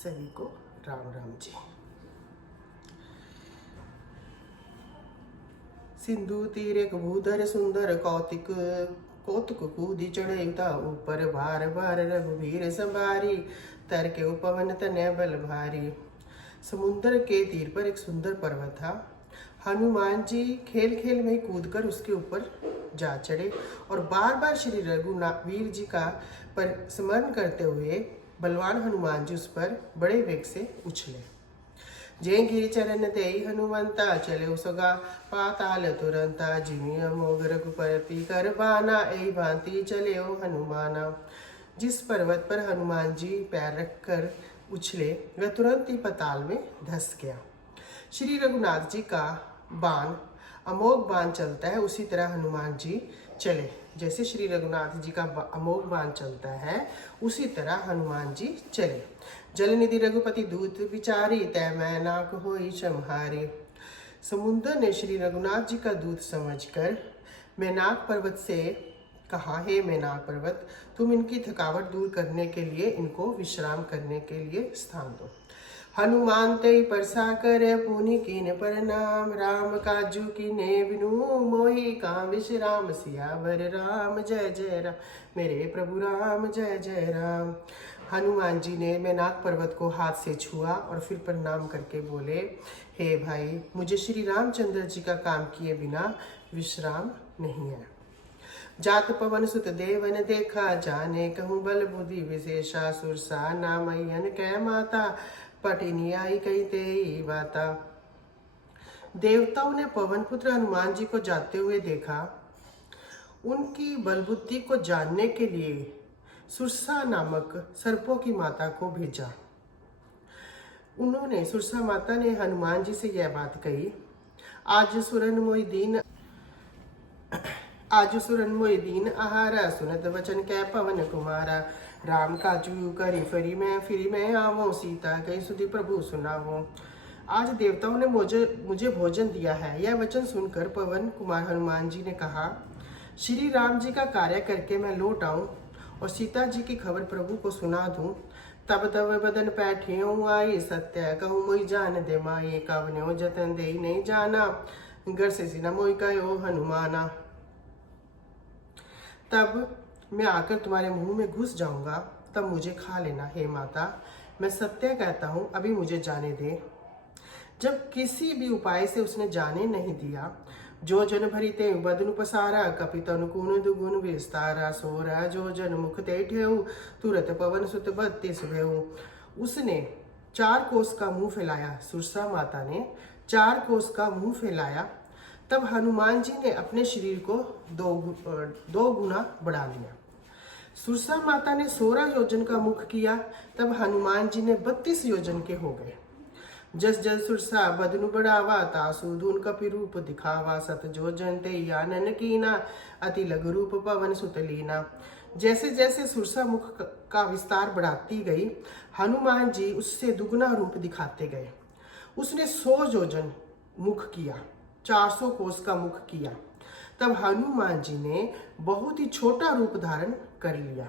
सभी को राम राम जी। सिंधु तीरे भूधर सुंदर कौतिक कौतुक कूदी चढ़ेता ऊपर बार बार रघुवीर संभारी तर के उपवन तनय बल भारी। समुद्र के तीर पर एक सुंदर पर्वत था। हनुमान जी खेल खेल में कूदकर उसके ऊपर जा चढ़े और बार बार श्री रघुवीर जी का पर स्मरण करते हुए बलवान हनुमान जी उस पर बड़े वेग से उछले। जय गिरि चरण तेई हनुमंता चले सगा पाताल तुरंता जिमि अमोघ रघुपति कर बाना ए भांति चले ओ हनुमाना। जिस पर्वत पर हनुमान जी पैर रखकर उछले वह तुरंत ही पाताल में धंस गया। श्री रघुनाथ जी का बाण अमोघ बाण चलता है, उसी तरह हनुमान जी चले। जैसे श्री रघुनाथ जी का अमोघ बाण चलता है उसी तरह हनुमान जी चले। जल निधि रघुपति दूत विचारी तय मैं नाक होई सम्हारी। समुद्र ने श्री रघुनाथ जी का दूत समझकर मैनाक पर्वत से कहा, हे मैनाक पर्वत, तुम इनकी थकावट दूर करने के लिए इनको विश्राम करने के लिए स्थान दो। हनुमान ते परसा कर पुनि कीन प्रणाम राम काजू कीने बिनु मोहि का विश्राम सियावर राम जय जय राम मेरे प्रभु राम जय जय राम। हनुमान जी ने मैनाक पर्वत को हाथ से छुआ और फिर प्रणाम करके बोले, हे भाई, मुझे श्री रामचंद्र जी का काम किए बिना विश्राम नहीं है। जात पवन सुत देवन देखा जाने कहूँ बल बुद्धि विशेषा सुरसा नामयन कै माता पटिनी आई कही ते बाता। देवताओं ने पवन पुत्र हनुमान जी को जाते हुए देखा। उनकी बल बुद्धि को जानने के लिए सुरसा नामक सर्पों की माता को भेजा। उन्होंने सुरसा माता ने हनुमान जी से यह बात कही, आज सुरन मोहि दीन आहारा सुनत वचन कै पवन कुमारा। राम काजू करी फिरी मैं आवो सीता कही सुधि प्रभु सुनावो। आज देवताओं ने मुझे भोजन दिया है। यह वचन सुनकर पवन कुमार हनुमान जी ने कहा, श्री राम जी का कार्य करके मैं लौट आऊं और सीता जी की खबर प्रभु को सुना दूं। तब तब बदन पैठियों आई सत्य कहूँ मोहि जान दे माई कावन्यो जतन दे नहीं जाना घर से सीना मोहि कहो हनुमाना। तब मैं आकर तुम्हारे मुंह में घुस जाऊंगा, तब मुझे खा लेना। हे माता, मैं सत्य कहता हूँ, अभी मुझे जाने दे। जब किसी भी उपाय से उसने जाने नहीं दिया, जो जन भरी ते बदनु पसारा कपित अनुकून दुगुन विस्तारा सोरा जो जन मुख ते ठेऊ तुरत पवन सुत 32 भेऊ। उसने 4 कोस का मुंह फैलाया। सुरसा माता ने 4 कोस का मुंह फैलाया। तब हनुमान जी ने अपने शरीर को दो गुना बढ़ा लिया। सुरसा माता ने 16 योजन का मुख किया, तब हनुमान जी ने 32 योजन के हो गए। जस जस सुरसा बदनु बढ़ावा तासु धून कपि रूप दिखावा सत जो जन ते आनन कीना अति लघु रूप पवन सुतलीना। जैसे जैसे सुरसा मुख का विस्तार बढ़ाती गई, हनुमान जी उससे दुगुना रूप दिखाते गए। उसने 100 योजन मुख किया, 400 कोस का मुख किया। तब हनुमान जी ने बहुत ही छोटा रूप धारण कर लिया।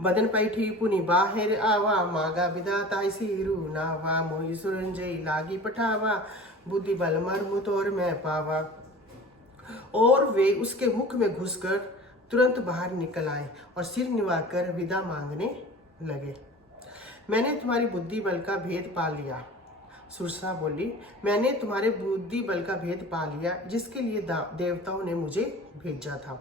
बदन पैठी पुनि बाहर आवा मागा विदाता सिरु नावा मोहि सुरंजय लागी पठावा बुद्धि बल मर्म तोर मैं पावा। और वे उसके मुख में घुसकर तुरंत बाहर निकल आए और सिर निवाकर विदा मांगने लगे। मैंने तुम्हारी बुद्धि बल का भेद पा लिया। सुरसा बोली, मैंने तुम्हारे बुद्धि बल का भेद पा लिया जिसके लिए देवताओं ने मुझे भेजा था।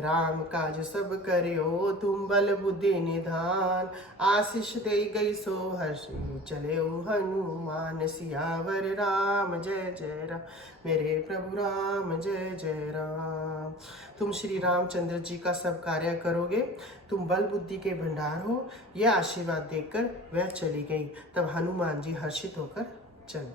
राम काज सब करियो तुम बल बुद्धि निधान आशीष दे गई सो हर्षि चले ओ हनुमान सियावर राम जय जय राम मेरे प्रभु राम जय जय राम। तुम श्री रामचंद्र जी का सब कार्य करोगे, तुम बल बुद्धि के भंडार हो। यह आशीर्वाद देकर वह चली गई। तब हनुमान जी हर्षित होकर चल